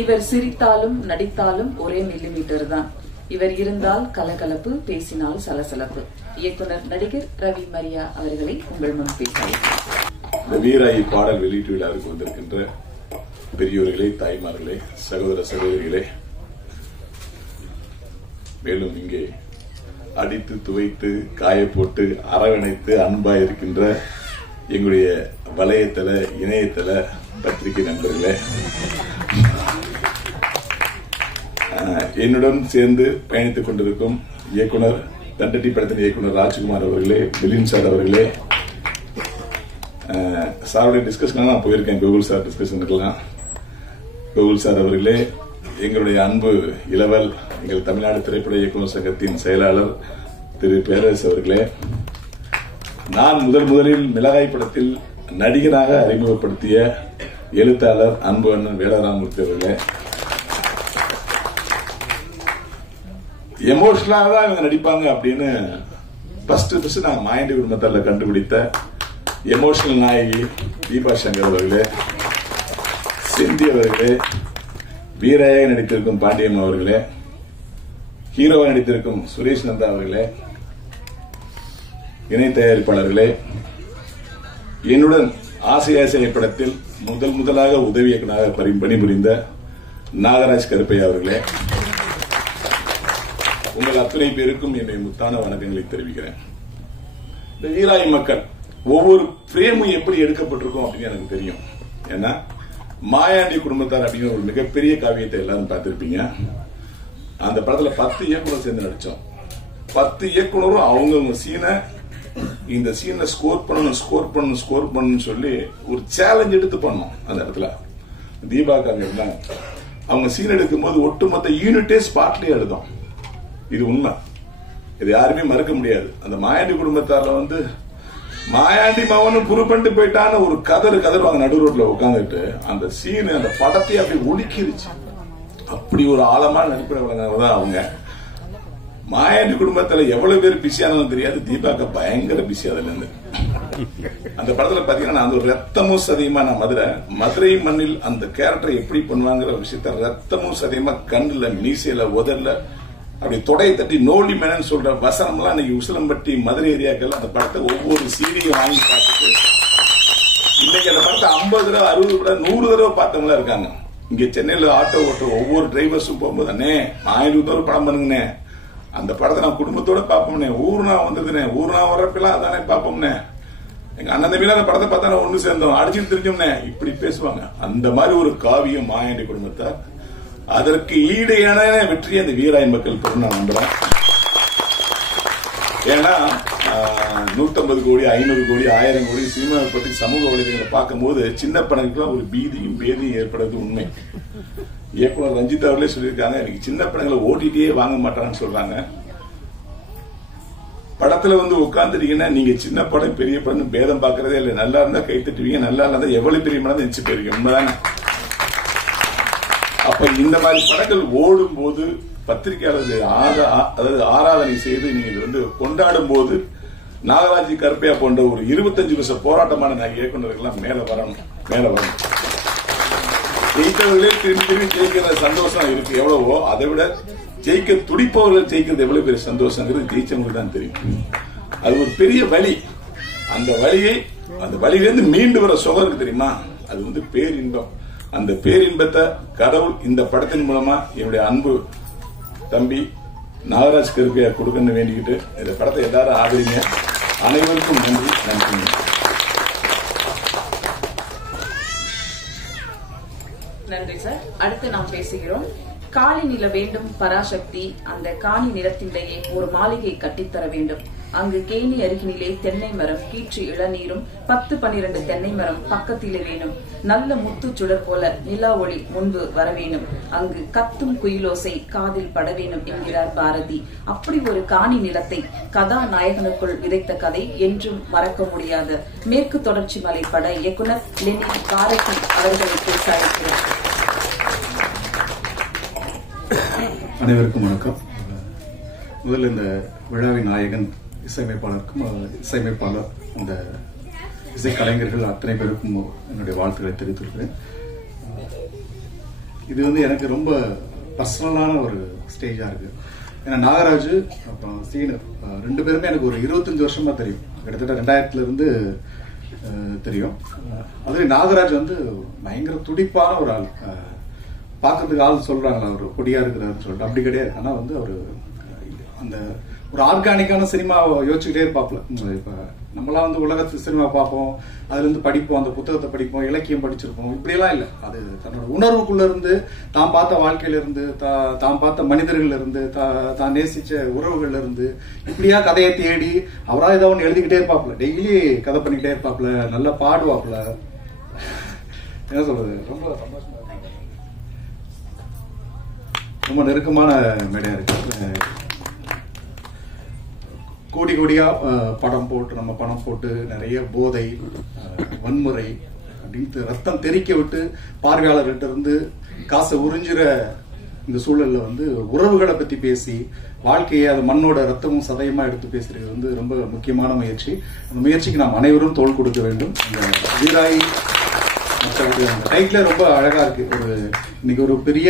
இவர் சிரித்தாலும் நடித்தாலும் ஒரே மில்லிமீட்டர் தான். இவர் இருந்தால் கலகலப்பு, பேசினால் சலசலப்பு. இயக்குனர் நடிகர் ரவி மரியா அவர்களை உங்கள் முன் பேசுகிறேன். இந்த வீராயி பாடல் வெளியீட்டு விழாவிற்கு வந்திருக்கின்ற பெரியோர்களே, தாய்மார்களே, சகோதர சகோதரிகளே, மேலும் இங்கே அடித்து துவைத்து காய போட்டு அரவணைத்து அன்பா இருக்கின்ற எங்களுடைய வலையத்தள இணையதள பத்திரிகை நண்பர்களே, என்னுடன் சேர்ந்து பயணித்துக் கொண்டிருக்கும் இயக்குனர் தண்டட்டி படத்தின் இயக்குனர் ராஜ்குமார் அவர்களே, பிலிம் சார் அவர்களே, சாருடைய டிஸ்கஷன் நான் போயிருக்கேன். கோகுல் சார் டிஸ்கஷனுக்கெல்லாம். கோகுல் சார் அவர்களே, எங்களுடைய அன்பு இளவல், எங்கள் தமிழ்நாடு திரைப்பட இயக்குநர் சங்கத்தின் செயலாளர் திரு பேரரசு அவர்களே, நான் முதலில் மிளகாய் படத்தில் நடிகராக அறிமுகப்படுத்திய எழுத்தாளர் அன்பு அண்ணன் வேலராமூர்த்தி அவர்களே, எமோஷனலா தான் இவங்க நடிப்பாங்க அப்படின்னு ஃபர்ஸ்ட் நாங்க மாயண்டி குடும்பத்தால கண்டுபிடித்த எமோஷனல் நாயகி தீபா சங்கர் அவர்களே, செந்தி அவர்களே, வீராயாக நடித்திருக்கும் பாண்டியம் அவர்களே, ஹீரோவா நடித்திருக்கும் சுரேஷ் நந்தா அவர்களே, இணை தயாரிப்பாளர்களே, என்னுடன் ஆசை படத்தில் முதலாக உதவி இயக்குநராக பணிபுரிந்த நாகராஜ் கருப்பையா அவர்களே, உங்கள் அத்தனை பேருக்கும் என்னுடைய முத்தான வணக்கங்களை தெரிவிக்கிறேன். இந்த வீராய் மக்கள் ஒவ்வொரு பிரேமும் எப்படி எடுக்கப்பட்டிருக்கும் அப்படின்னு எனக்கு தெரியும். ஏன்னா மாயாண்டி குடும்பத்தார் அப்படிங்கிற ஒரு மிகப்பெரிய காவியத்தை எல்லாரும் பார்த்திருப்பீங்க. அந்த படத்துல 10 இயக்குனர் சேர்ந்து நடிச்சோம். 10 இயக்குனரும் அவங்கவுங்க சீனை இந்த சீனை ஸ்கோர் பண்ணணும் சொல்லி ஒரு சேலஞ்ச் எடுத்து பண்ணோம். அந்த இடத்துல தீபாக்காங்க இருந்தாங்க. அவங்க சீன் எடுக்கும் போது ஒட்டுமொத்த யூனிட்டே ஸ்பாட்லயே எடுத்தோம். இது உண்மை, இது யாருமே மறுக்க முடியாது. அந்த மாயாண்டி குடும்பத்தார்ல மாயாண்டி மவனும் புரு பண்ணிட்டு போயிட்டான்னு ஒரு கதருவாங்க நடு ரோட்ல உட்காந்துட்டு. அந்த சீன் அந்த படத்தை அப்படி ஒழுக்கிருச்சு. அப்படி ஒரு ஆழமான நடிப்பவங்க தான் அவங்க. மாயாண்டி குடும்பத்துல எவ்வளவு பேர் பிஸியானதும் தெரியாது. தீபாக்கா பயங்கர பிஸி. அதுல இருந்து அந்த படத்துல பாத்தீங்கன்னா நான் ஒரு ரத்தமும் சதையுமா, நான் மதுரை மண்ணில் அந்த கேரக்டர் எப்படி பண்ணுவாங்கிற விஷயத்த ரத்தமும் சதையுமா கண்ணுல மீசையில உதர்ல அப்படி தொடையை தட்டி நோலி மேனன்னு சொல்ற வசனம் எல்லாம் இன்னைக்கு உசிலம்பட்டி மதுரை ஏரியாக்கள் அந்த படத்தை ஒவ்வொரு சீரியும் வாங்கி பார்த்துட்டு இன்னைக்கு அந்த படத்தை 50 தடவை 60 தடவை 100 தடவை பார்த்தவங்களா இருக்காங்க. இங்க சென்னையில ஆட்டோ ஓட்டுற ஒவ்வொரு டிரைவர்ஸும் போகும்போது அண்ணே 1000 தடவை படம் பண்ணுங்கண்ணே, அந்த படத்தை நான் குடும்பத்தோட பாப்போம்னே, ஊர்னா வந்ததுனே, ஊர்னா வர்றப்பெல்லாம் அதானே பாப்போம்னே, எங்க அண்ணன் தம்பியில அந்த படத்தை பார்த்தா ஒண்ணு சேர்ந்தோம், அடிச்சுட்டு தெரிஞ்சோம்னே, இப்படி பேசுவாங்க. அந்த மாதிரி ஒரு காவியம் மாயாண்டி குடும்பத்தார். அதற்கு ஈடையான வெற்றியை அந்த வீராய் மக்கள் பெறும் நான் நம்புறேன். ஏன்னா 150 கோடி 500 கோடி 1000 கோடி சினிமாவை பற்றி சமூக வலைதளங்களை பார்க்கும்போது சின்ன படங்களுக்குலாம் ஒரு பீதியும் பேதியும் ஏற்படுறது உண்மை. இயக்குனர் ரஞ்சித் அவர்களே சொல்லியிருக்காங்க, எனக்கு சின்ன படங்களை ஓட்டிட்டே வாங்க மாட்டான்னு சொல்றாங்க. படத்துல உட்காந்துட்டீங்கன்னா நீங்க சின்ன படம் பெரிய படம் பேதம் பாக்குறதே இல்லை. நல்லா இருந்தா கை தட்டுவீங்க, நல்லா இருந்தா எவ்வளவு பெரிய படம் நினைச்சு போயிருக்கீங்க. உண்மைதானே? அப்ப இந்த மாதிரி படங்கள் ஓடும் போது பத்திரிகையாளர்கள் அதாவது ஆராதனை செய்து நீங்க கொண்டாடும் போது நாகராஜ் கருப்பையா போன்ற ஒரு 25 வருஷ போராட்டமான இயக்குநர்கள் மேல வரணும். ஜெயித்தவர்களே திரும்பி ஜெயிக்கிற சந்தோஷம் இருக்கு எவ்வளவோ, அதை விட ஜெயிக்க துடிப்பவர்கள் ஜெயிக்கிறது எவ்வளவு பெரிய சந்தோஷங்கிறது ஜெயிச்சவங்களுக்கு தான் தெரியும். அது ஒரு பெரிய வலி. அந்த வலியிலிருந்து மீண்டு வர சுகம் இருக்கு தெரியுமா, அது பேரின்பம். அந்த பேரின்பத்தை கடவுள் இந்த படத்தின் மூலமா என்னுடைய அன்பு தம்பி நாகராஜ் கருப்பையா கொடுக்கணும்னு வேண்டிக்கிட்டு இந்த படத்தை எல்லாரும் ஆதரிங்க. அனைவருக்கும் நன்றி. நன்றி சார். அடுத்து நாம் பேசுகிறோம். காணி நில வேண்டும் பராசக்தி, அந்த காணி நிலத்திலேயே ஒரு மாளிகை கட்டித்தர வேண்டும். அங்கு கேணி அருகினிலே தென்னை மரம், கீற்று இளநீரும் 10-12 தென்னை மரம் பக்கத்திலே வேணும். நல்ல முத்து சுடர் போல நிலா ஒளி முன்பு வரவேணும். அங்கு கத்தும் குயிலோசை காதில் படவேணும் என்கிறார் பாரதி. அப்படி ஒரு காணி நிலத்தை கதாநாயகனுக்குள் விதைத்த கதை என்றும் மறக்க முடியாத மேற்கு தொடர்ச்சி மலை பட இயக்குனர் லெனின் பாரதி அவர்களை பேச அழைக்கிறார். அனைவருக்கும் வணக்கம். முதல்ல இந்த விழாவின் நாயகன் இசையமைப்பாளர் அந்த இசைக்கலைஞர்கள் அத்தனை பேருக்கும் என்னுடைய வாழ்த்துக்களை தெரிவித்துள்ளேன். இது வந்து எனக்கு ரொம்ப பர்சனலான ஒரு ஸ்டேஜா இருக்கு. ஏன்னா நாகராஜ் அப்புறம் சீனு 2 பேருமே எனக்கு ஒரு 25 வருஷமா தெரியும். கிட்டத்தட்ட 2000 இருந்து தெரியும். அதுல நாகராஜ் வந்து பயங்கர துடிப்பான ஒரு ஆள். பார்க்கறதுக்கு ஆள் சொல்றாங்களா அவர் கொடியா இருக்கிறாருன்னு சொல்லிட்டு, அப்படி கிடையாது. ஆனா வந்து அவரு அந்த ஒரு ஆர்கானிக்கான சினிமா யோசிச்சுக்கிட்டே இருப்பாப்ல. இப்ப நம்மளாம் வந்து உலகத்து சினிமா பார்ப்போம், அதுல இருந்து படிப்போம், அந்த புத்தகத்தை படிப்போம், இலக்கியம் படிச்சிருப்போம். இப்படியெல்லாம் இல்லை. அது தன்னோட உணர்வுக்குள்ள இருந்து, தான் பார்த்த வாழ்க்கையில இருந்து, தான் பார்த்த மனிதர்கள் இருந்து, தான் நேசிச்ச உறவுகள்ல இருந்து இப்படியா கதையை தேடி அவரா ஏதாவது ஒன்று எழுதிக்கிட்டே இருப்பாப்ல. டெய்லி கதை பண்ணிக்கிட்டே இருப்பாப்ல. நல்லா பாடுவாப்ல. என்ன சொல்றது, ரொம்ப சந்தோஷமா ரொம்ப நெருக்கமான மேடையா இருக்கு. கோடி கோடியா படம் போட்டு நம்ம பணம் போட்டு நிறைய போதை, வன்முறை அப்படின்ட்டு ரத்தம் தெறிக்க விட்டு பார்வையாளர்கிட்ட இருந்து காசை உறிஞ்சுற இந்த சூழல்ல வந்து உறவுகளை பத்தி பேசி வாழ்க்கையை அது மண்ணோட ரத்தமும் சதயமா எடுத்து பேசுறது வந்து ரொம்ப முக்கியமான முயற்சி. அந்த முயற்சிக்கு நாம் அனைவரும் தோள் கொடுக்க வேண்டும். இந்த வீராய் அந்த டைட்டில ரொம்ப அழகா இருக்கு. இன்னைக்கு ஒரு பெரிய,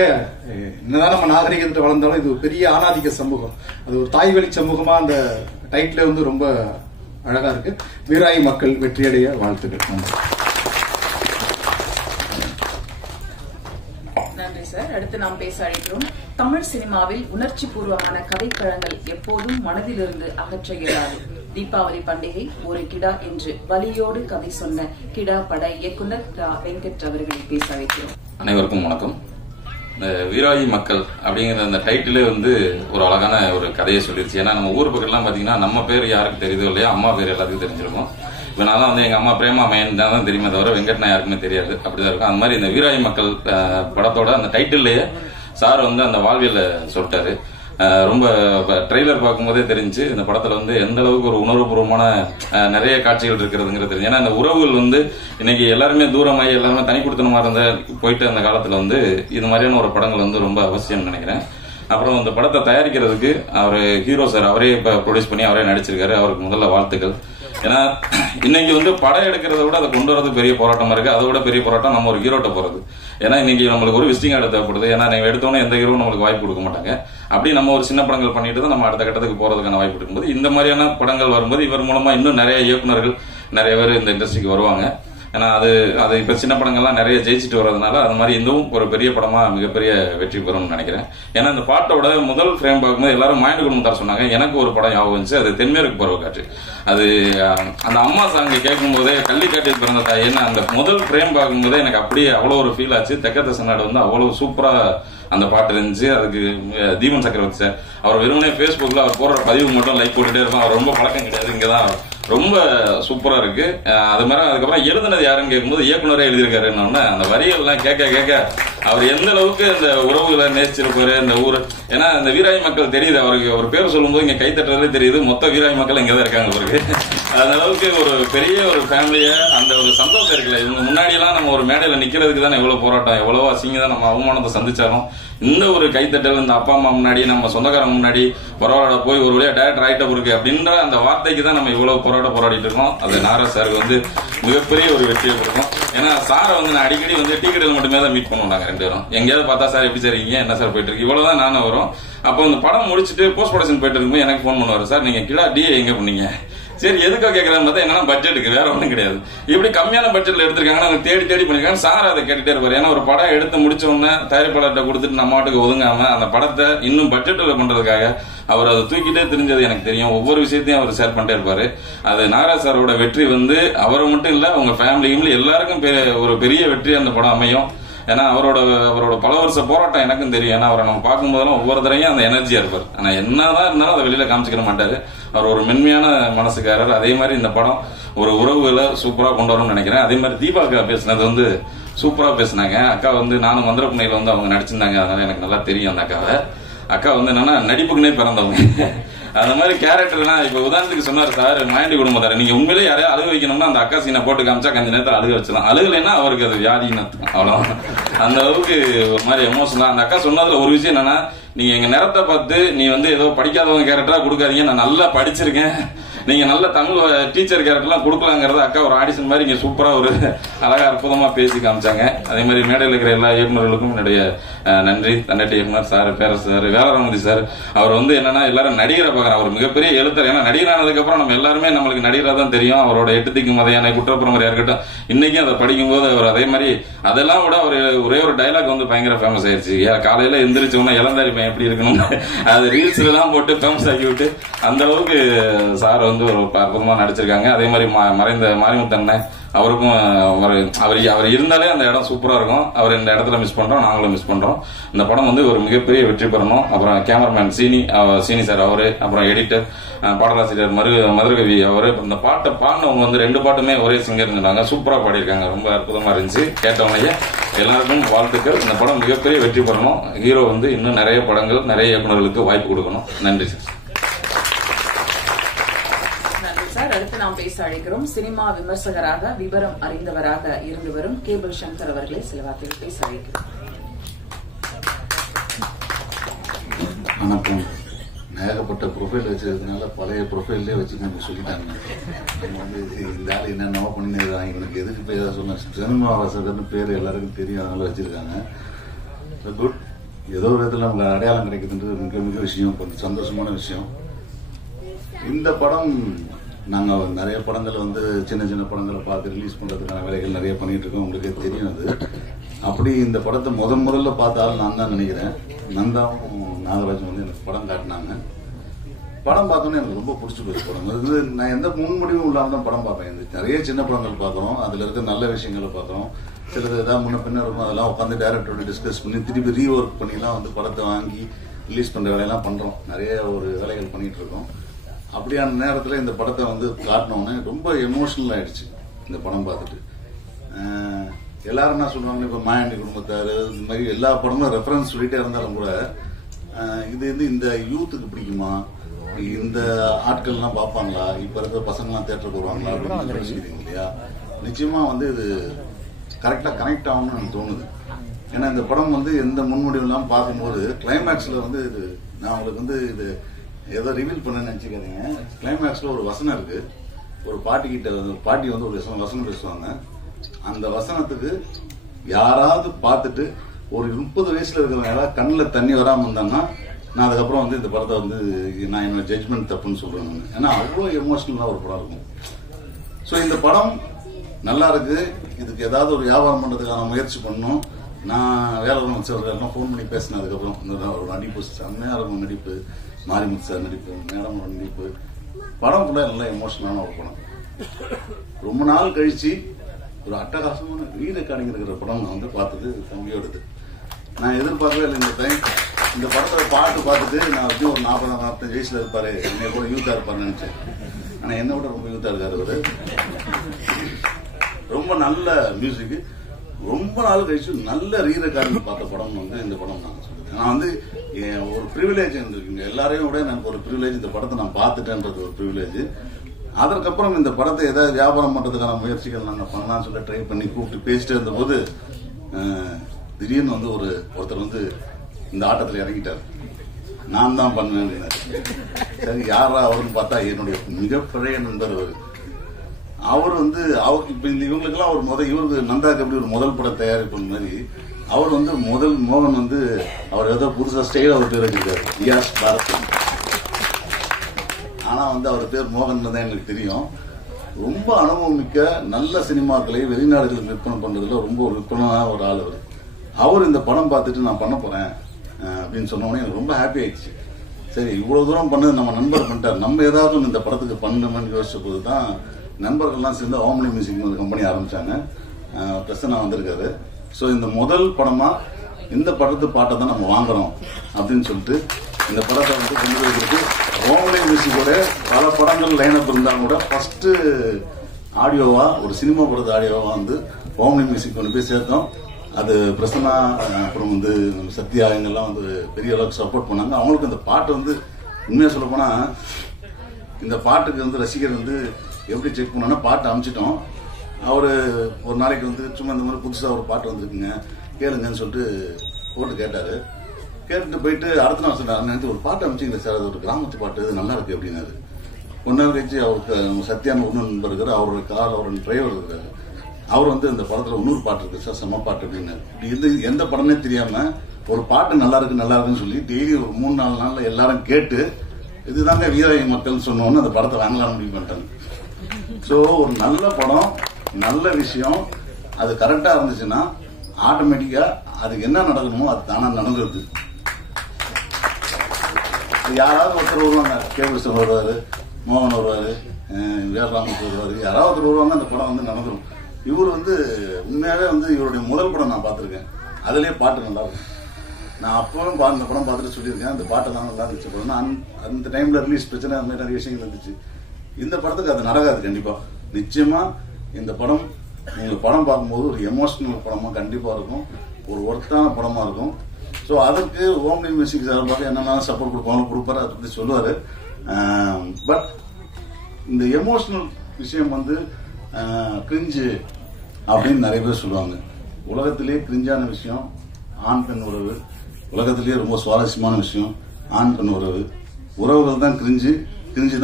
என்னதான் நம்ம நாகரிகத்தை வளர்ந்தாலும் இது ஒரு பெரிய ஆணாதிக்க சமூகம், அது ஒரு தாய்வழி சமூகமா அந்த டைட்டில வந்து ரொம்ப அழகா இருக்கு. வீராய் மக்கள் வெற்றியடைய வாழ்த்துக்கள். நன்றி சார். அடுத்து நாம் பேச அழைக்கிறோம். தமிழ் சினிமாவில் உணர்ச்சி பூர்வமான கதைக்களங்கள் எப்போதும் மனதிலிருந்து அகற்ற இயலாது. தீபாவளி பண்டிகை ஒரு கிடா என்று வலியோடு கதை சொன்ன கிடா பட இயக்குனர் வெங்கட் அவர்களை பேச வைக்கிறோம். அனைவருக்கும் வணக்கம். இந்த வீராயி மக்கள் அப்படிங்கிற அந்த டைட்டிலே வந்து ஒரு அழகான ஒரு கதையை சொல்லிருச்சு. ஏன்னா நம்ம ஊர் பக்கம்லாம் பாத்தீங்கன்னா நம்ம பேர் யாருக்கு தெரியுதோ இல்லையா, அம்மா பேர் எல்லாத்துக்கும் தெரிஞ்சிருக்கும். இப்ப நான் வந்து எங்க அம்மா பிரேமா மையன் தான் தெரியுமே தவிர வெங்கட்னா யாருக்குமே தெரியாது. அப்படிதான் இருக்கும். அந்த மாதிரி இந்த வீராயி மக்கள் படத்தோட அந்த டைட்டில்லையே சார் வந்து அந்த வாழ்வியல சொல்லிட்டாரு. ரொம்ப ட்ரெய்லர் பார்க்கும்போதே தெரிஞ்சு இந்த படத்துல வந்து எந்த அளவுக்கு ஒரு உணர்வுபூர்வமான நிறைய காட்சிகள் இருக்கிறதுங்கிறது தெரிஞ்சு. ஏன்னா இந்த உறவுகள் வந்து இன்னைக்கு எல்லாருமே தூரமாகி எல்லாருமே தனி கொடுத்தனமா இருந்த போயிட்டு அந்த காலத்துல வந்து இது மாதிரியான ஒரு படங்கள் வந்து ரொம்ப அவசியம் நினைக்கிறேன். அப்புறம் இந்த படத்தை தயாரிக்கிறதுக்கு அவரு ஹீரோ சார் அவரே இப்ப ப்ரொடியூஸ் பண்ணி அவரே நடிச்சிருக்காரு. அவருக்கு முதல்ல வாழ்த்துக்கள். ஏன்னா இன்னைக்கு வந்து படம் எடுக்கிறத விட அதை கொண்டு வரது பெரிய போராட்டமா இருக்கு. அதை விட பெரிய போராட்டம் நம்ம ஒரு ஹீரோட்ட போறது. ஏன்னா இன்னைக்கு நம்மளுக்கு ஒரு விசிட்டிங் கார்டு தேவைப்படுது. ஏன்னா நீங்க எடுத்தோன்னே எந்த ஹீரோ நம்மளுக்கு வாய்ப்பு கொடுக்க மாட்டாங்க. அப்படி நம்ம ஒரு சின்ன படங்கள் பண்ணிட்டு தான் நம்ம அடுத்த கட்டத்துக்கு போறதுக்கான வாய்ப்பு இருக்கும்போது இந்த மாதிரியான படங்கள் வரும்போது இவர் மூலமா இன்னும் நிறைய இயக்குநர்கள் நிறைய பேர் இந்த இண்டஸ்ட்ரிக்கு வருவாங்க. ஏன்னா அது இப்ப சின்ன படங்கள்லாம் நிறைய ஜெயிச்சுட்டு வர்றதுனால அது மாதிரி இதுவும் ஒரு பெரிய படமா மிகப்பெரிய வெற்றி பெறும்னு நினைக்கிறேன். ஏன்னா இந்த பாட்டோட முதல் ஃப்ரேம் பார்க்கும்போது எல்லாரும் மாயண்டி குடும்பத்தார் சொன்னாங்க. எனக்கு ஒரு படம் ஞாபகம் வந்துச்சு. அது தென்மேற்கு பருவக்காற்று. அது அந்த அம்மா சாங்கை கேட்கும் போதே கள்ளிக்காட்டில் பிறந்த தாயின்னு அந்த முதல் ஃப்ரேம் பார்க்கும்போதே எனக்கு அப்படியே அவ்வளவு ஒரு ஃபீல் ஆச்சு. தெக்கத்த சன்னாடு வந்து அவ்வளவு சூப்பரா அந்த பாட்டு இருந்துச்சு. அதுக்கு தீபன் சக்கரவர்த்தி சார் அவர் வெறுமனே பேஸ்புக்ல அவர் போடுற பதிவு மட்டும் லைக் போட்டுட்டே இருப்பான். அவர் ரொம்ப பழக்கம் கிடையாது. இங்கதான் ரொம்ப சூப்பரா இருக்கு. அது மாதிரி அதுக்கப்புறம் எழுதுனது யாருன்னு கேட்கும்போது இயக்குனரே எழுதியிருக்காருன்னு அந்த வரிகள் எல்லாம் கேட்க கேட்க அவர் எந்த அளவுக்கு இந்த உறவுகளை நேசிச்சிருப்பாரு இந்த ஊர். ஏன்னா இந்த வீராயி மக்கள் தெரியுது அவருக்கு. ஒரு பேர் சொல்லும் போது இங்க கை தட்டுறதே தெரியுது. மொத்த வீராயி மக்கள் இங்கதான் இருக்காங்க அவருக்கு. அந்த அளவுக்கு ஒரு பெரிய ஒரு ஃபேமிலிய அந்த ஒரு சந்தோஷம் இருக்குல்ல. இவங்க முன்னாடி எல்லாம் நம்ம ஒரு மேடையில நிக்கிறதுக்கு தானே எவ்வளவு போராட்டம், எவ்வளவு அசிங்கதான் நம்ம அவமானத்தை சந்திச்சாலும் இந்த ஒரு கைத்தட்டல் இந்த அப்பா அம்மா முன்னாடி நம்ம சொந்தக்காரங்க முன்னாடி பரவாயில்ல போய் ஒரு வழியா டேரக்டர் ஆயிட்ட இருக்கு அப்படின்ற அந்த வார்த்தைக்கு தான் நம்ம இவ்வளவு போராடிட்டு இருக்கோம். அது நாகராஜ் சாருக்கு வந்து மிகப்பெரிய ஒரு வெற்றியை கொடுக்கும். ஏன்னா சாரை வந்து நான் அடிக்கடி வந்து டீ கடையில் மட்டுமே தான் மீட் பண்ணுவாங்க 2 பேரும். எங்கேயாவது பார்த்தா சார் எப்படி சார் இருக்கீங்க, என்ன சார் போயிட்டு இருக்கு, இவ்வளவுதான் நானும் வரும். அப்போ இந்த படம் முடிச்சுட்டு போஸ்ட் ப்ரொடக்ஷன் போயிட்டு இருக்கும்போது எனக்கு போன் பண்ணுவாரு. சார் நீங்க கிடா டி எங்க பண்ணீங்க, சரி எதுக்கா கேட்கறான்னு பார்த்தா என்னன்னா பட்ஜெட்டுக்கு, வேற ஒன்றும் கிடையாது. இப்படி கம்மியான பட்ஜெட்ல எடுத்திருக்காங்கன்னா அவங்க தேடி பண்ணிருக்காங்க. சார் அதை கேட்டுட்டே இருப்பாரு. ஏன்னா ஒரு படம் எடுத்து முடிச்ச உடனே தயாரிப்பாளர்கிட்ட கொடுத்துட்டு நம்ம மாட்டுக்கு ஒதுங்காம அந்த படத்தை இன்னும் பட்ஜெட்ல பண்றதுக்காக அவர் அதை தூக்கிட்டே தெரிஞ்சது எனக்கு தெரியும். ஒவ்வொரு விஷயத்தையும் அவர் ஷேர் பண்ணிட்டே இருப்பாரு. அது நாகராஜ் சாரோட வெற்றி வந்து அவரை மட்டும் இல்ல அவங்க ஃபேமிலியும் எல்லாருக்கும் ஒரு பெரிய வெற்றி அந்த படம் அமையும். ஏன்னா அவரோட பல வருஷ போராட்டம் எனக்கும் தெரியும். ஏன்னா அவரை நம்ம பார்க்கும் போதெல்லாம் ஒவ்வொரு தரையும் அந்த எனர்ஜியா இருப்பார். ஆனா என்னதான் இருந்தாலும் அதை வெளியில காமிச்சிக்க மாட்டாரு. அவர் ஒரு மென்மையான மனசுக்காரர். அதே மாதிரி இந்த படம் ஒரு உறவுகளை சூப்பரா கொண்டு வரணும்னு நினைக்கிறேன். அதே மாதிரி தீபா அக்கா பேசினது வந்து சூப்பரா பேசினாங்க. அக்கா வந்து நானும் மந்திரப்புனையில வந்து அவங்க நடிச்சிருந்தாங்க. அதனால எனக்கு நல்லா தெரியும் அந்த அக்காவை. அக்கா வந்து என்னன்னா நடிப்புக்குனே பிறந்தவங்க. அந்த மாதிரி கேரக்டர்லாம் இப்ப உதாரணத்துக்கு சொன்னார் சார் மாயண்டி குடும்பத்தார். நீங்க உண்மையிலே யாரையா அழுக வைக்கணும்னா அந்த அக்கா சீனை போட்டு காமிச்சா கொஞ்ச நேரத்தில் அழுக வச்சலாம். அழுகலைன்னா அவருக்கு அது வியாதின்னு அவ்வளவு. அந்த அளவுக்கு ஒரு மாதிரி எமோஷனலா அந்த அக்கா சொன்னதுல ஒரு விஷயம் என்னன்னா, நீங்க எங்க நிறத்தை பார்த்து நீ வந்து ஏதோ படிக்காதவங்க கேரக்டரா கொடுக்காதீங்க, நான் நல்லா படிச்சிருக்கேன், நீங்க நல்ல தமிழ் டீச்சர் கேரக்டர்லாம் கொடுக்கலாங்கிறத அக்கா ஒரு ஆடிஷன் மாதிரி இங்க சூப்பரா ஒரு அழகா அற்புதமா பேசி காமிச்சாங்க. அதே மாதிரி மேடையில் இருக்கிற எல்லா இயக்குநர்களுக்கும் என்னுடைய நன்றி. தன்னட்டி இயக்குனர் சார், பேரரசு சார், வேலராமதி சார். அவர் வந்து என்னன்னா எல்லாரும் நடிகரை பார்க்கறாரு. அவர் மிகப்பெரிய எழுத்தர். ஏன்னா நடிகரானதுக்கு அப்புறம் நம்ம எல்லாருமே நம்மளுக்கு நடிகராக தான் தெரியும். அவரோட 8 திக்கு மதையான குற்றப்புறமறையா இருக்கட்டும், இன்னைக்கும் அதை படிக்கும் போது அவர் அதே மாதிரி அதெல்லாம் விட அவர் ஒரே ஒரு டைலாக் வந்து பயங்கர ஃபேமஸ் ஆயிருச்சு. காலையில எந்திரிச்சோன்னா இளந்தாரி பையன் எப்படி இருக்கணும் அது ரீல்ஸ்ல எல்லாம் போட்டு ஃபேமஸ் ஆக்கி விட்டு அந்த அளவுக்கு சார் வந்து ஒரு அற்புதமா நடிச்சிருக்காங்க. அதே மாதிரி மறைந்த மாரிமுத்தண்ணன் அவருக்கும் அவர் இருந்தாலே அந்த இடம் சூப்பரா இருக்கும். அவர் இந்த இடத்துல மிஸ் பண்றோம், நாங்களும் மிஸ் பண்றோம். இந்த படம் வந்து ஒரு மிகப்பெரிய வெற்றி பெறணும். அப்புறம் கேமராமேன் சீனி சார் அவரு, அப்புறம் எடிட்டர் பாடலாசிரியர் மதுரகவி அவரு. இந்த பாட்டை பாடினவங்க வந்து 2 பாட்டுமே ஒரே சிங்கர் சொன்னாங்க. சூப்பரா பாடியிருக்காங்க. ரொம்ப அற்புதமா இருந்துச்சு. கேட்டவனையே எல்லாருக்கும் வாழ்த்துக்கள். இந்த படம் மிகப்பெரிய வெற்றி பெறணும். ஹீரோ வந்து இன்னும் நிறைய படங்கள், நிறைய இயக்குநர்களுக்கு வாய்ப்பு கொடுக்கணும். நன்றி சார். சார், அடுத்து நாம் பேச அழைக்கிறோம் சினிமா விமர்சகராக விவரம் அறிந்தவராக இருந்து வரும் கேபிள் சங்கர் அவர்களை சில வார்த்தைகள் பேச அழைக்கிறோம். வணக்கம். ஏகப்பட்ட ப்ரொஃபைல் வச்சிருக்கிறதுனால பழைய ப்ரொஃபைல்லே வச்சு நமக்கு சொல்லிட்டாங்க. வந்து இந்த ஆள் என்னென்னவோ பண்ணிருக்காங்க, இவனுக்கு எதுக்கு போய் ஏதாவது சொன்ன சினிமா வாசகர்னு பேர் எல்லாருக்கும் தெரியும், அதனால வச்சிருக்காங்க. குட். ஏதோ ஒரு விதத்தில் நமக்கு அடையாளம் கிடைக்குதுன்றது மிக மிக விஷயம், கொஞ்சம் சந்தோஷமான விஷயம். இந்த படம் நாங்கள் நிறைய படங்கள் வந்து சின்ன சின்ன படங்களை பார்த்து ரிலீஸ் பண்ணுறதுக்கான வேலைகள் நிறைய பண்ணிட்டு இருக்கோம். உங்களுக்கே தெரியும் அது. அப்படி இந்த படத்தை முதல்ல பார்த்தாலும் நான் தான் நினைக்கிறேன். நந்தாவும் நாகராஜும் வந்து எனக்கு படம் காட்டினாங்க. படம் பார்த்தோன்னே எனக்கு ரொம்ப பிடிச்சி போச்சு. படம் அது நான் எந்த முன்முடிவும் இல்லாமல் தான் படம் பார்ப்பேன். நிறைய சின்ன படங்கள் பார்க்குறோம், அதில் இருக்க நல்ல விஷயங்களை பார்க்குறோம். சிலது ஏதாவது முன்ன பின்ன இருக்கும், அதெல்லாம் உட்காந்து டைரக்டரோட டிஸ்கஸ் பண்ணி திருப்பி ரீஒர்க் பண்ணிலாம் வந்து படத்தை வாங்கி ரிலீஸ் பண்ணுற வேலையெல்லாம் பண்ணுறோம். நிறைய ஒரு வேலைகள் பண்ணிட்டு இருக்கோம். அப்படியான நேரத்தில் இந்த படத்தை வந்து காட்டினோன்னே ரொம்ப எமோஷனல் ஆயிடுச்சு இந்த படம் பார்த்துட்டு. எல்லாரும் என்ன சொல்லுவாங்க, இப்போ மாயாண்டி குடும்பத்தார் இந்த மாதிரி எல்லா படமும் ரெஃபரன்ஸ் சொல்லிட்டே இருந்தாலும் கூட இது வந்து இந்த யூத்துக்கு பிடிக்குமா, இந்த ஆட்கள்லாம் பார்ப்பாங்களா, இப்போ இருக்கிற பசங்கள்லாம் தேட்டருக்கு வருவாங்களா அப்படின்னு யோசிக்கிறீங்க இல்லையா. நிச்சயமா வந்து இது கரெக்டாக கனெக்ட் ஆகும்னு எனக்கு தோணுது. ஏன்னா இந்த படம் வந்து எந்த முன்முடிவுலாம் பார்க்கும்போது கிளைமேக்ஸில் வந்து இது நான் உங்களுக்கு வந்து இது ஏதோ ரிவீல் பண்ண நினைச்சுக்காதீங்க. கிளைமேக்ஸ்ல ஒரு வசனம் இருக்கு. ஒரு பாட்டி வந்து ஒரு வசனம் பேசுவாங்க. அந்த வசனத்துக்கு யாராவது பார்த்துட்டு ஒரு 30 வயசுல இருக்கிறவங்க யாராவது கண்ணில் தண்ணி வராம இருந்தாங்கன்னா நான் அதுக்கப்புறம் வந்து இந்த படத்தை வந்து நான் என்னோட ஜட்ஜ்மெண்ட் தப்புன்னு சொல்றேன். ஏன்னா அவ்வளோ எமோஷனலா ஒரு படம் இருக்கும். ஸோ இந்த படம் நல்லா இருக்கு. இதுக்கு ஏதாவது ஒரு வியாபாரம் பண்றதுக்கான முயற்சி பண்ணணும். நான் வேலராமன் சார் ஃபோன் பண்ணி பேசினேன். அதுக்கப்புறம் ஒரு நடிப்பு செம்மையா இருக்கும். நடிப்பு மாரிமுத்து சார் நடிப்பு, மேடம் நடிப்பு, படம் கூட நல்லா எமோஷனலான ஒரு படம். ரொம்ப நாள் கழிச்சு ஒரு அட்டகாசமான ரீரெக்கார்டிங் இருக்கிற படம் நான் வந்து பார்த்தது தம்பியோடது. நான் எதிர்பார்க்கவே இல்லை. இந்த டைம் இந்த படத்தோட பாட்டு பார்த்துட்டு நான் வந்து ஒரு 40-45 வயசுல இருப்பாரு, என்னை கூட யூத்தா இருப்பாருன்னு நினைச்சேன். ஆனா என்னை விட ரொம்ப யூத்தா இருக்காரு அவரு. ரொம்ப நல்ல மியூசிக். ரொம்ப நாள் கழிச்சு நல்ல ரீரெக்கார்டிங் பார்த்த படம் வந்து இந்த படம் நான் சொல்றேன். நான் வந்து ஒரு ப்ரிவிலேஜ் இருந்திருக்குங்க. எல்லாரையும் விட எனக்கு ஒரு ப்ரிவிலேஜ், இந்த படத்தை நான் பார்த்துட்டேன்றது ஒரு ப்ரிவிலேஜ். அதற்கப்புறம் இந்த படத்தை ஏதாவது வியாபாரம் பண்றதுக்கான முயற்சிகள் நாங்கள் பண்ணலாம்னு சொல்லி ட்ரை பண்ணி கூப்பிட்டு பேசிட்டு இருந்தபோது திடீர்னு வந்து ஒருத்தர் வந்து இந்த ஆட்டத்தில் இறங்கிட்டார். நான் தான் பண்ணுவேன் அப்படின்னாரு. சரி யாரா அவருன்னு பார்த்தா என்னுடைய மிகப்பெரிய நண்பர் அவர் வந்து அவருக்கு இப்ப இந்த இவங்களுக்கெல்லாம் ஒரு இவருக்கு நந்தாக்கு எப்படி ஒரு முதல் படம் தயாரிப்பு மாதிரி அவர் வந்து மோகன் வந்து அவர் ஏதோ புதுசா ஸ்டைல அவர் பேர் வச்சிருக்காரு, ரியாஸ் பாரத். ஆனா வந்து அவர் பேர் மோகன் தான் எனக்கு தெரியும். ரொம்ப அனுபவம் மிக்க நல்ல சினிமாக்களை வெளிநாடுகளுக்கு விற்பனை பண்றதுல ரொம்ப ஒரு விற்பனான ஒரு ஆள் அவர். அவர் இந்த படம் பார்த்துட்டு நான் பண்ண போறேன் அப்படின்னு சொன்னோடனே எனக்கு ரொம்ப ஹாப்பி ஆயிடுச்சு. சரி இவ்வளவு தூரம் பண்ணது நம்ம நண்பர் பண்ணிட்டார், நம்ம ஏதாவது இந்த படத்துக்கு பண்ணணும்னு யோசிச்ச போதுதான் நண்பர்கள்லாம் சேர்ந்து ஓம்னி மியூசிக் ஒரு கம்பெனி ஆரம்பிச்சாங்க. பிரசன்னா வந்திருக்காரு. ஸோ இந்த முதல் படமா இந்த படத்து பாட்டை தான் நம்ம வாங்குறோம் அப்படின்னு சொல்லிட்டு இந்த படத்தை வந்து கொண்டு போயிருக்கு. ஓம்னி மியூசிக்கோட பல படங்கள் லைனப் இருந்தாலும் கூட ஃபர்ஸ்ட் ஆடியோவா ஒரு சினிமா படத்து ஆடியோவா வந்து ஓம்னி மியூசிக் கொண்டு போய் சேர்த்தோம். அது பிரசன்னா அப்புறம் வந்து நம்ம சத்யா இவங்கெல்லாம் வந்து பெரிய அளவுக்கு சப்போர்ட் பண்ணாங்க. அவங்களுக்கு இந்த பாட்டு வந்து உண்மையா சொல்ல போனா இந்த பாட்டுக்கு வந்து ரசிகர் வந்து எப்படி செக் பண்ணோன்னா பாட்டு அமைச்சிட்டோம். அவரு ஒரு நாளைக்கு வந்து சும்மா இந்த மாதிரி புதுசா ஒரு பாட்டு வந்திருக்குங்க கேளுங்கன்னு சொல்லிட்டு போட்டு கேட்டாரு. கேட்டுட்டு போயிட்டு அடுத்த நாள் சொன்னார், ஒரு பாட்டு அமைச்சிங்களே சார், அது ஒரு கிராமத்து பாட்டு, அது நல்லா இருக்கு அப்படின்னாரு. 1 நாள் கழிச்சு அவருக்கு சத்யான்னு ஒன்று நண்பர் இருக்காரு, அவரோட கார் அவரோட டிரைவர் இருக்காரு. அவர் வந்து இந்த படத்துல இன்னொரு பாட்டு இருக்கு சார், செம்ம பாட்டு அப்படின்னு. இது எந்த படமே தெரியாம ஒரு பாட்டு நல்லா இருக்குன்னு சொல்லி டெய்லி ஒரு 3-4 நாள்ல எல்லாரும் கேட்டு இதுதாங்க வீராயி மக்கள் சொன்னோன்னு அந்த படத்தை வாங்கலாம் முடிவு பண்ணிட்டாங்க. ஸோ ஒரு நல்ல படம், நல்ல விஷயம், அது கரெக்டா இருந்துச்சுன்னா ஆட்டோமேட்டிக்கா அதுக்கு என்ன நடக்கணுமோ அது தானா நடந்துருது. யாராவது ஒருத்தர் வருவாங்க, கேபிள் வருவாரு, மோகன் வருவாரு, வீரராமன் வருவாரு, யாராவது ஒருத்தர் வருவாங்க, அந்த படம் வந்து நடந்துடும். இவர் வந்து உண்மையாவே வந்து இவருடைய முதல் படம் நான் பார்த்திருக்கேன், அதுலயே பாட்டு நல்லா இருக்கும். நான் அப்பவும் அந்த படம் பார்த்துட்டு சொல்லியிருக்கேன், அந்த பாட்டெல்லாம் நல்லா இருந்துச்சு. படம் அந்த டைம்ல ரிலீஸ் பிரச்சனை அந்த மாதிரி நிறைய விஷயங்கள் இருந்துச்சு. இந்த படத்துக்கு அது நடக்காது கண்டிப்பா. நிச்சயமா இந்த படம் நீங்க படம் பார்க்கும்போது ஒரு எமோஷனல் படமா கண்டிப்பா இருக்கும், ஒரு ஒர்த்தான படமா இருக்கும். ஸோ அதுக்கு ஹோம்லி மியூசிக் சார்பாக என்னென்ன சப்போர்ட் கொடுப்பாரு, அதை பத்தி சொல்லுவாரு. பட் இந்த எமோஷனல் விஷயம் வந்து கிரிஞ்சு அப்படின்னு நிறைய பேர் சொல்லுவாங்க. உலகத்திலேயே கிரிஞ்சான விஷயம் ஆண் பெண் உறவு. உலகத்திலேயே ரொம்ப சுவாரஸ்யமான விஷயம் ஆண் பெண் உறவு. உறவுகள் தான் கிரிஞ்சு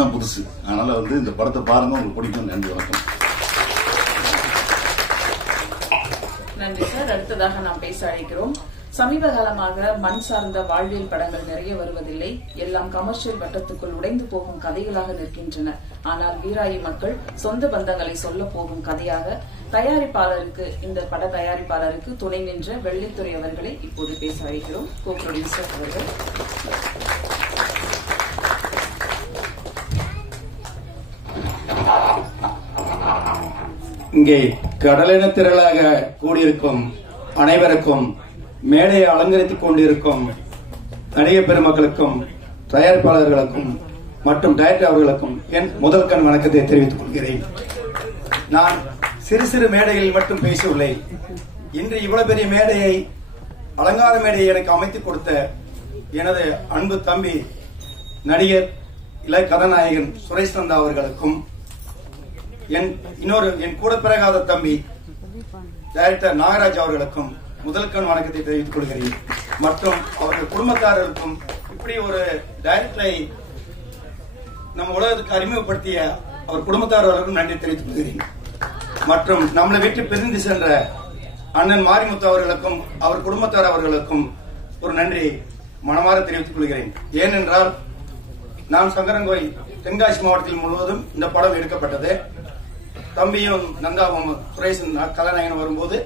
தான் புதுசு. அதனால வந்து இந்த படத்தை பாருங்க, உங்களுக்கு பிடிக்கும். நன்றி, வணக்கம். நன்றி சார். அடுத்ததாக நாம் பேச அழைக்கிறோம். சமீப காலமாக மண் சார்ந்த வாழ்வியல் படங்கள் நிறைய வருவதில்லை, எல்லாம் கமர்ஷியல் வட்டத்துக்குள் உடைந்து போகும் கதைகளாக நிற்கின்றன. ஆனால் வீராயி மக்கள் சொந்த பந்தங்களை சொல்ல போகும் கதையாக தயாரிப்பாளருக்கு, இந்த பட தயாரிப்பாளருக்கு துணை நின்ற வெள்ளித்துறை அவர்களை இப்போது பேச அழைக்கிறோம். கோ ப்ரொடியூசர் அவர்கள். இங்கே கடலென திரளாக கூடியிருக்கும் அனைவருக்கும், மேடையை அலங்கரித்துக் கொண்டிருக்கும் நடிகை பெருமக்களுக்கும், தயாரிப்பாளர்களுக்கும் மற்றும் டைரக்டர் அவர்களுக்கும் என் முதல் கண் வணக்கத்தை தெரிவித்துக் கொள்கிறேன். நான் சிறு சிறு மேடைகளில் மட்டும் பேசியுள்ளேன். இன்று இவ்வளவு பெரிய மேடையை, அலங்கார மேடையை எனக்கு அமைத்துக் கொடுத்த எனது அன்பு தம்பி நடிகர் இளைய கதாநாயகன் சுரேஷ் நந்தா அவர்களுக்கும், என் கூட பிறகாத தம்பி டைரக்டர் நாகராஜ் அவர்களுக்கும் முதல் கண் வணக்கத்தை தெரிவித்துக் கொள்கிறேன். மற்றும் அவர்கள் குடும்பத்தாரர்களுக்கும், இப்படி ஒரு டைரக்டரை நம்ம உலகத்துக்கு அறிமுகப்படுத்திய அவர் குடும்பத்தாரர்களுக்கும் நன்றி தெரிவித்துக் கொள்கிறேன். மற்றும் நம்மளை விட்டு பிரிந்து சென்ற அண்ணன் மாரிமுத்து அவர்களுக்கும் அவர் குடும்பத்தார் அவர்களுக்கும் ஒரு நன்றி மனமாற தெரிவித்துக் கொள்கிறேன். ஏனென்றால் நான் சங்கரன்கோயில் தென்காசி மாவட்டத்தில் முழுவதும் இந்த படம் எடுக்கப்பட்டது. தம்பியும் நந்தாவும் சுரேசன் கதாநாயகன் வரும்போது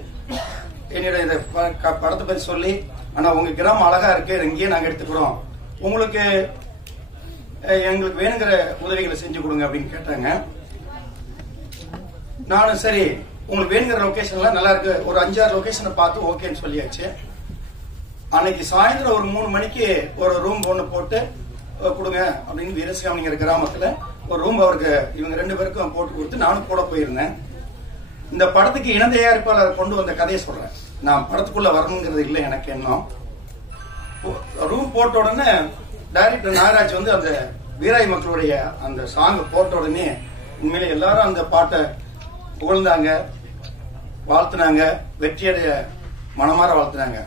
என்னிடம் இந்த படத்தை பற்றி சொல்லி, ஆனா உங்க கிராமம் அழகா இருக்கு, இங்கேயே நாங்க எடுத்துக்கிறோம், உங்களுக்கு எங்களுக்கு வேணுங்கிற உதவிகளை செஞ்சு கொடுங்க அப்படின்னு கேட்டாங்க. நானும் சரி உங்களுக்கு வேணுங்கிற லொகேஷன்லாம் நல்லா இருக்கு, ஒரு 5-6 லொகேஷனை பார்த்து ஓகேன்னு சொல்லியாச்சு. அன்னைக்கு சாயந்தரம் ஒரு 3 மணிக்கு ஒரு ரூம் ஒன்று போட்டு கொடுங்க அப்படின்னு வீரசிகாமணிங்கிற கிராமத்துல ஒரு ரூம் அவருக்கு இவங்க 2 பேருக்கும் போட்டு கொடுத்து நானும் கூட போயிருந்தேன். இந்த படத்துக்கு இணை தயாரிப்பாளர் கொண்டு வந்த கதையை சொல்றேன். நான் படத்துக்குள்ள வரணுங்கிறது இல்லை எனக்கு எண்ணம். ரூம் போட்ட உடனே டைரக்டர் நாகராஜ் வந்து அந்த வீராய் மக்களுடைய அந்த சாங் போட்ட உடனே உண்மையிலே எல்லாரும் அந்த பாட்டை புகழ்ந்தாங்க, வாழ்த்துனாங்க, வெற்றியடைய மனமாற வாழ்த்துனாங்க.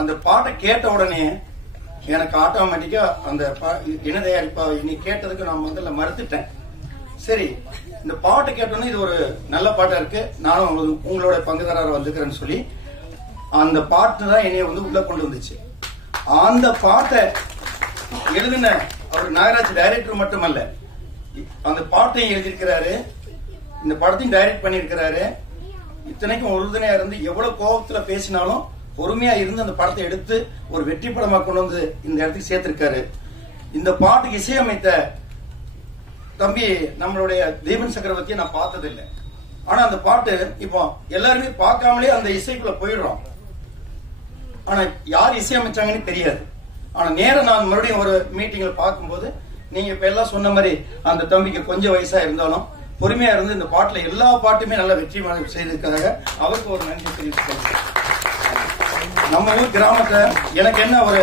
அந்த பாட்டை கேட்ட உடனே எனக்கு ஆட்டோமேட்டிக்கா அந்த இணை தயாரிப்பா இனி கேட்டதுக்கு நான் முதல்ல மறுத்துட்டேன். சரி, இந்த பாட்டை கேட்டோன்னே இது ஒரு நல்ல பாட்டா இருக்கு, நானும் உங்களோட பங்குதாரர் வந்துக்கிறேன்னு சொல்லி அந்த பாட்டு தான் என்னைய வந்து உள்ள கொண்டு வந்துச்சு. அந்த பாட்டை எழுதின அவர் நாகராஜ் டைரக்டர் மட்டுமல்ல, அந்த பாட்டையும் எழுதியிருக்கிறாரு, இந்த படத்தையும் டைரக்ட் பண்ணியிருக்கிறாரு. இத்தனைக்கும் உறுதுணையா இருந்து எவ்வளவு கோபத்துல பேசினாலும் பொறுமையா இருந்து அந்த படத்தை எடுத்து ஒரு வெற்றி படமா கொண்டு வந்து இந்த இடத்துக்கு சேர்த்திருக்காரு. இந்த பாட்டுக்கு இசையமைத்த தம்பி நம்மளுடைய தீபன் சக்கரவர்த்தியை நான் பார்த்ததில்லை. ஆனா அந்த பாட்டு இப்போ எல்லாருமே பார்க்காமலே அந்த இசைக்குள்ள போயிடுறோம். ஆனா யார் இசையமைச்சாங்கன்னு தெரியாது. ஆனா நேரம் நான் மறுபடியும் ஒரு மீட்டிங்ல பார்க்கும்போது நீங்க இப்ப எல்லாம் சொன்ன மாதிரி அந்த தம்பிக்கு கொஞ்சம் வயசா இருந்தாலும் பொறுமையா இருந்து இந்த பாட்டுல எல்லா பாட்டுமே நல்ல வெற்றி செய்திருக்காங்க. அவருக்கு ஒரு நன்றி தெரிவித்துக்கிறேன். நம்ம ஊர் கிராமத்தை எனக்கு என்ன ஒரு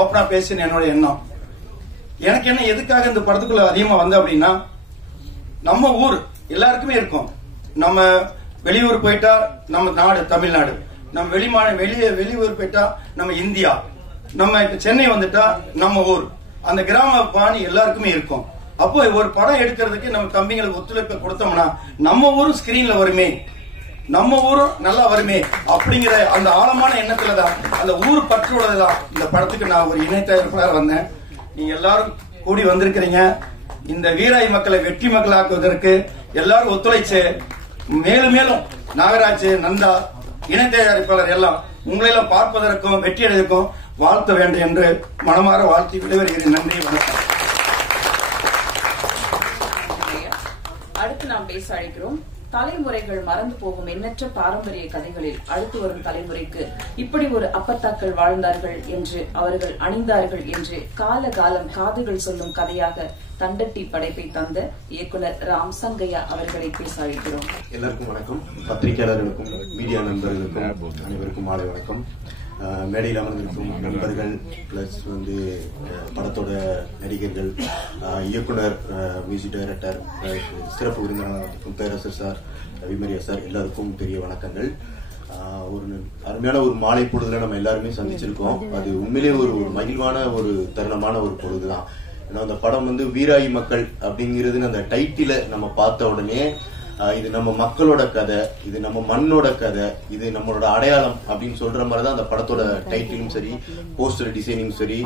ஓப்பனா பேசுன்னு என்னோட எண்ணம். எனக்கு என்ன எதுக்காக இந்த படத்துக்குள்ள அதிகமா வந்த அப்படின்னா, நம்ம ஊர் எல்லாருக்குமே இருக்கும். நம்ம வெளியூர் போயிட்டா நம்ம நாடு தமிழ்நாடு, நம்ம வெளியூர் போயிட்டா நம்ம இந்தியா, நம்ம இப்ப சென்னை வந்துட்டா நம்ம ஊர், அந்த கிராம பாணி எல்லாருக்குமே இருக்கும். அப்போ ஒரு படம் எடுக்கிறதுக்கு நம்ம தம்பிங்களுக்கு ஒத்துழைப்பு கொடுத்தோம்னா நம்ம ஊரும் ஸ்கிரீன்ல வருமே, நம்ம ஊரும் நல்லா வருமே அப்படிங்கிற அந்த ஆழமான எண்ணத்துலதான், அந்த ஊர் பற்றோடதான் இந்த படத்துக்கு நான் ஒரு இணை தயாரிப்பாளர் வந்தேன். நீங்க எல்லாரும் கூடி வந்திருக்கிறீங்க. இந்த வீராய் மக்களை வெற்றி மக்களாக்குவதற்கு எல்லாரும் ஒத்துழைச்சு மேலும் மேலும் நாகராஜ், நந்தா, இணை தயாரிப்பாளர் எல்லாம் உங்களெல்லாம் பார்ப்பதற்கும் வெற்றி அடைவதற்கும் வாழ்த்த வேண்டும் என்று மனமாற வாழ்த்தி விடைபெறுகிறேன். நன்றி, வணக்கம். அடுத்து நாம் பேச அழைக்கிறோம். தலைமுறைகள் மறந்து போகும் எண்ணற்ற பாரம்பரிய கதைகளில் அடுத்து வரும் தலைமுறைக்கு இப்படி ஒரு அப்பத்தாக்கள் வாழ்ந்தார்கள் என்று, அவர்கள் அணிந்தார்கள் என்று காலகாலம் காதுகள் சொல்லும் கதையாக தண்டட்டி படைப்பை தந்த இயக்குனர் ராம் சங்கையா அவர்களை பேச அழைக்கிறோம். எல்லாருக்கும் வணக்கம். பத்திரிகையாளர்களுக்கும் மீடியா நண்பர்களுக்கும் அனைவருக்கும் மாலை வணக்கம். மேடையில் அமர்ந்திருக்கும் நண்பர்கள் பிளஸ் படத்தோட நடிகர்கள், இயக்குனர், மியூசிக் டைரக்டர், சிறப்பு விருந்தினருக்கும் பேரரசர் சார், ரவிமரியா சார், எல்லாருக்கும் பெரிய வணக்கங்கள். ஒரு அருமையான ஒரு மாலை பொழுதுல நம்ம எல்லாருமே சந்திச்சிருக்கோம். அது உண்மையிலேயே ஒரு மகிழ்வான ஒரு தருணமான ஒரு பொழுதுதான். ஏன்னா அந்த படம் வீராயி மக்கள் அப்படிங்கிறது அந்த டைட்டில நம்ம பார்த்த உடனே இது நம்ம மக்களோட கதை, இது நம்ம மண்ணோட கதை, இது நம்மளோட அடையாளம் அப்படின்னு சொல்ற மாதிரிதான் அந்த படத்தோட டைட்டிலும் சரி, போஸ்டர் டிசைனிங் சரி,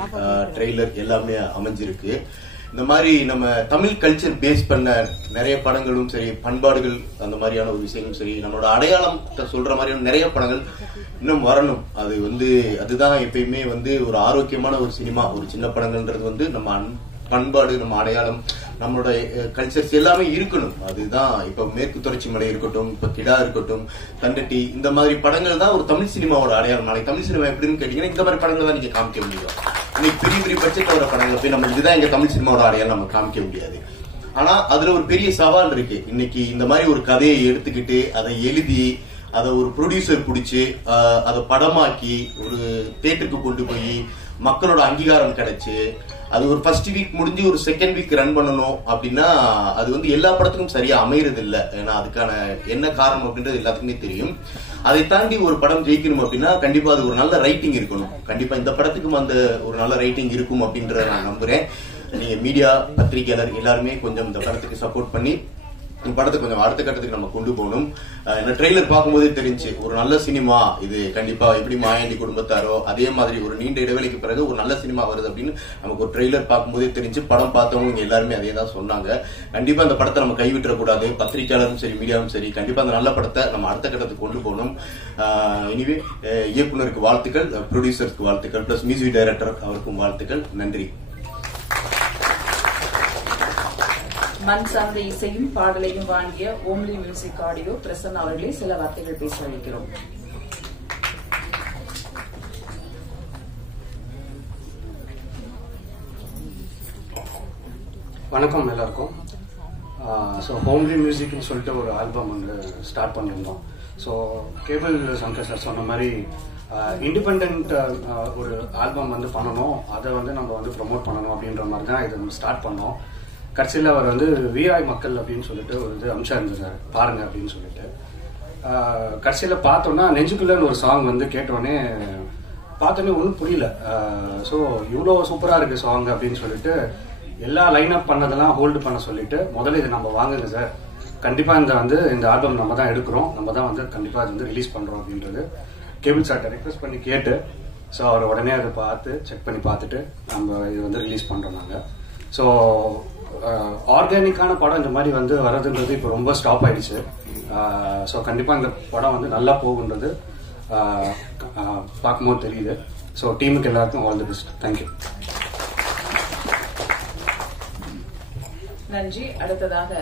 ட்ரெய்லர் எல்லாமே அமைஞ்சிருக்கு. இந்த மாதிரி நம்ம தமிழ் கல்ச்சர் பேஸ் பண்ண நிறைய படங்களும் சரி, பண்பாடுகள் அந்த மாதிரியான ஒரு விஷயங்களும் சரி, நம்மளோட அடையாளம் சொல்ற மாதிரியான நிறைய படங்கள் இன்னும் வரணும். அது அதுதான் எப்பயுமே ஒரு ஆரோக்கியமான ஒரு சினிமா. ஒரு சின்ன படங்கள்ன்றது நம்ம பண்பாடு, நம்ம அடையாளம், நம்மளோட கல்ச்சர்ஸ் எல்லாமே இருக்கணும். அதுதான் இப்ப மேற்கு தொடர்ச்சி மலை இருக்கட்டும், இப்ப கிடா இருக்கட்டும், தண்டட்டி, இந்த மாதிரி படங்கள் தான் ஒரு தமிழ் சினிமாவோட அடையாளம். நாளைக்கு தமிழ் சினிமா எப்படின்னு கேட்டீங்கன்னா இந்த மாதிரி படங்கள் தான் நீங்க காமிக்க முடியும். இன்னைக்கு பெரிய பெரிய பட்ஜெட் வர படங்கள் போய் நம்ம இதுதான் எங்க தமிழ் சினிமாவோட அடையாளம் நம்ம காமிக்க முடியாது. ஆனா அதுல ஒரு பெரிய சவால் இருக்கு. இன்னைக்கு இந்த மாதிரி ஒரு கதையை எடுத்துக்கிட்டு அதை எழுதி அதை ஒரு ப்ரொடியூசர் பிடிச்சி அதை படமாக்கி ஒரு தியேட்டருக்கு கொண்டு போய் மக்களோட அங்கீகாரம் கிடைச்சு அது ஒரு ஃபர்ஸ்ட் வீக் முடிஞ்சு ஒரு செகண்ட் வீக் ரன் பண்ணணும் அப்படின்னா அது எல்லா படத்துக்கும் சரியா அமையறது இல்லை. ஏன்னா அதுக்கான என்ன காரணம் அப்படின்றது எல்லாத்துக்குமே தெரியும். அதை தாண்டி ஒரு படம் ஜெயிக்கணும் அப்படின்னா கண்டிப்பா அது ஒரு நல்ல ரைட்டிங் இருக்கணும். கண்டிப்பா இந்த படத்துக்கும் அந்த ஒரு நல்ல ரைட்டிங் இருக்கும் அப்படின்றத நான் நம்புறேன். நீங்க மீடியா, பத்திரிகையாளர் எல்லாருமே கொஞ்சம் இந்த படத்துக்கு சப்போர்ட் பண்ணி படத்தை கொஞ்சம் அடுத்த கட்டத்துக்கு நம்ம கொண்டு போகணும். ட்ரெய்லர் பார்க்கும்போதே தெரிஞ்சு ஒரு நல்ல சினிமா இது. கண்டிப்பா எப்படி மாயாண்டி குடும்பத்தாரோ அதே மாதிரி ஒரு நீண்ட இடைவெளிக்கு பிறகு ஒரு நல்ல சினிமா வருது அப்படின்னு நமக்கு ஒரு ட்ரெய்லர் பார்க்கும்போதே தெரிஞ்சு. படம் பார்த்தவங்க எல்லாருமே அதே தான் சொன்னாங்க. கண்டிப்பா அந்த படத்தை நம்ம கைவிட்டக்கூடாது. பத்திரிகையாளரும் சரி, மீடியாவும் சரி, கண்டிப்பா அந்த நல்ல படத்தை நம்ம அடுத்த கட்டத்துக்கு கொண்டு போகணும். எனிவே இயக்குனருக்கு வாழ்த்துக்கள், ப்ரொடியூசருக்கு வாழ்த்துக்கள், பிளஸ் மியூசிக் டைரக்டர் அவருக்கும் வாழ்த்துக்கள். நன்றி. மண் சார்ந்த இசையும் பாடலையும் வாங்கிய ஓம்லி மியூசிக் ஆடியோ பிரசன்னா அவர்களே சில வார்த்தைகள் பேச அழைக்கிறோம். வணக்கம் எல்லாருக்கும். ஸோ ஹோம்லி மியூசிக்னு சொல்லிட்டு ஒரு ஆல்பம் ஸ்டார்ட் பண்ணியிருந்தோம். ஸோ கேபிள் சங்கர் சார் சொன்ன மாதிரி இண்டிபெண்ட் ஒரு ஆல்பம் பண்ணணும், அதை நம்ம ப்ரொமோட் பண்ணணும் அப்படின்ற மாதிரி தான் இதை ஸ்டார்ட் பண்ணோம். கடைசியில் அவர் வீராய் மக்கள் அப்படின்னு சொல்லிட்டு ஒரு அம்சா இருந்திருக்காரு, பாருங்க அப்படின்னு சொல்லிட்டு. கடைசியில் பார்த்தோன்னா நெஞ்சுக்குள்ளன்னு ஒரு சாங் கேட்டோடனே பார்த்தோன்னே ஒன்றும் புரியல. ஸோ இவ்வளோ சூப்பராக இருக்கு சாங் அப்படின்னு சொல்லிட்டு எல்லா லைன் அப் பண்ணதெல்லாம் ஹோல்டு பண்ண சொல்லிட்டு, முதல்ல இதை நம்ம வாங்குங்க சார், கண்டிப்பாக இந்த ஆல்பம் நம்ம தான் எடுக்கிறோம், நம்ம தான் கண்டிப்பாக இது ரிலீஸ் பண்ணுறோம் அப்படின்றது கேபிள் சார்ட்டை ரெக்வெஸ்ட் பண்ணி கேட்டு, ஸோ அவர் உடனே அதை பார்த்து செக் பண்ணி பார்த்துட்டு நம்ம இது ரிலீஸ் பண்ணுறோம் நாங்கள். ஸோ ஆர்கானிக்கான படம் இந்த மாதிரி வர்றதுன்றது இப்போ ரொம்ப ஸ்டாப் ஆயிடுச்சு. ஸோ கண்டிப்பாக இந்த படம் நல்லா போகுன்றது பார்க்கும்போது தெரியுது. ஸோ டீமுக்கு எல்லாருக்கும் ஆல் தி பெஸ்ட். தேங்க்யூ. நன்றி. அடுத்ததாக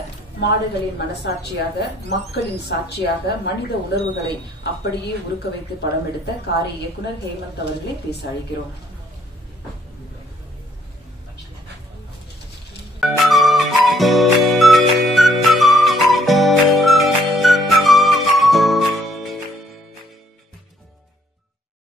மாடுகளின் மனசாட்சியாக, மக்களின் சாட்சியாக, மனித உணர்வுகளை அப்படியே உருக்க வைத்து படம் எடுத்த காரை இயக்குனர் ஹேமந்த் அவர்களை பேச அழைக்கிறோம்.